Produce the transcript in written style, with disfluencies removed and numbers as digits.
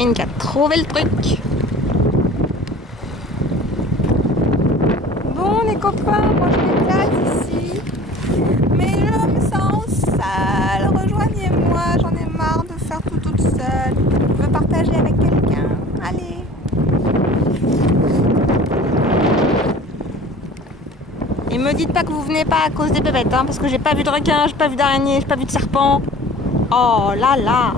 a une qui a trouvé le truc. Bon les copains, moi je m'éclate ici. Mais je me sens sale. Rejoignez-moi, j'en ai marre de faire tout toute seule. Je veux partager avec quelqu'un. Allez. Et me dites pas que vous venez pas à cause des bébêtes, hein, parce que j'ai pas vu de requin, j'ai pas vu d'araignée, j'ai pas vu de serpent. Oh là là.